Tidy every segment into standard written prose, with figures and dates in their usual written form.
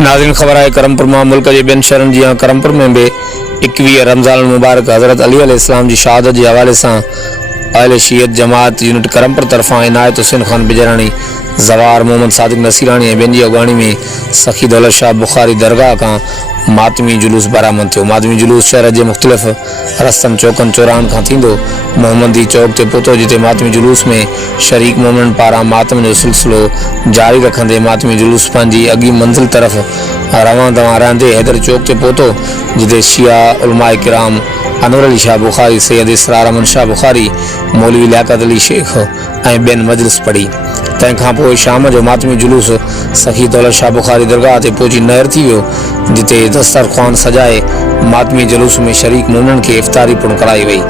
नाज़रीन, ख़बर आहे करमपुर मां मुल्क जे ॿियनि शहरनि जीअं करमपुर में बि 21 रमज़ान मुबारक हज़रत अली अलैहिस्सलाम जी शहादत जे हवाले सां अहले शियत जमात यूनिट करमपुर तरफ़ां इनायत हुसैन ख़ान बिजराणी, ज़वार मोहम्मद सादिक नसीराणी ऐं ॿियनि जी अॻुवाणी में सखी दौलत शाह बुखारी दरगाह खां मातमी जुलूस बरामद थियो। मातमी जुलूस शहर जे मुख़्तलिफ़ रस्तनि चौकनि चौराहनि खां थींदो मोहम्मदी चौक ते पहुतो, जिते मातमी जुलूस में शरीक मोमिननि पारां मातम जो सिलसिलो जारी रखंदे मातमी जुलूस पंहिंजी अॻी मंज़िल तरफ़ रवां दवां रहंदे हैदर चौक ते पहुतो, जिते शिया उलमाए किराम अनवर अली शाह बुखारी, सैयद इसरार अमन शाह बुखारी, मौलवी लियाकत अली शेख ऐं ॿियनि मजलिस पढ़ी। तंहिंखां पोइ शाम जो मातमी जुलूस सखी दौलत शाह बुखारी दरगाह ते पहुची नहर थी वियो, जिते दस्तरख़्वान सजाए मातमी जुलूस में शरीक मोमिननि खे इफ़्तारी पिणु कराई वई।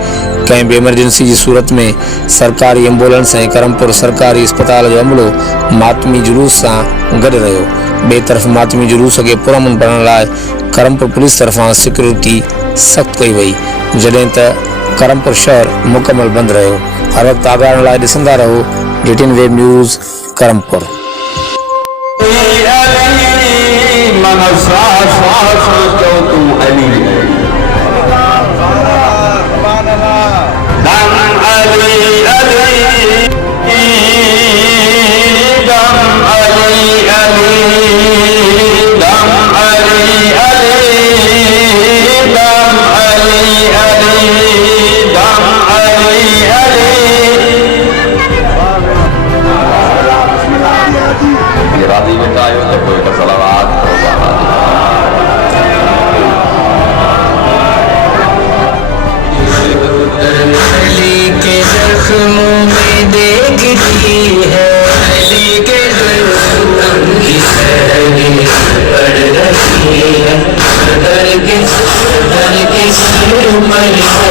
कंहिं बि एमरजेंसी जी सूरत में सरकारी एम्बुलेंस ऐं करमपुर सरकारी अस्पताल जो अमलो मातमी जुलूस सां गॾु रहियो। ॿिए तरफ़ मातमी जुलूस खे पुरअमन करण लाइ करमपुर पुलिस तरफ़ां सिक्योरिटी सख़्त कई वई, जॾहिं त करमपुर शहर मुकमल बंदि रहियो। हर वक़्तु आगाहण लाइ ॾिसंदा रहो DTN वेब न्यूज़ करमपुर। राजी बेटा आयो तो कोई का सलावत अली के जख्मों में देखती है, अली के जख्मों की सैरें पड़ रही है, दर के सिर पर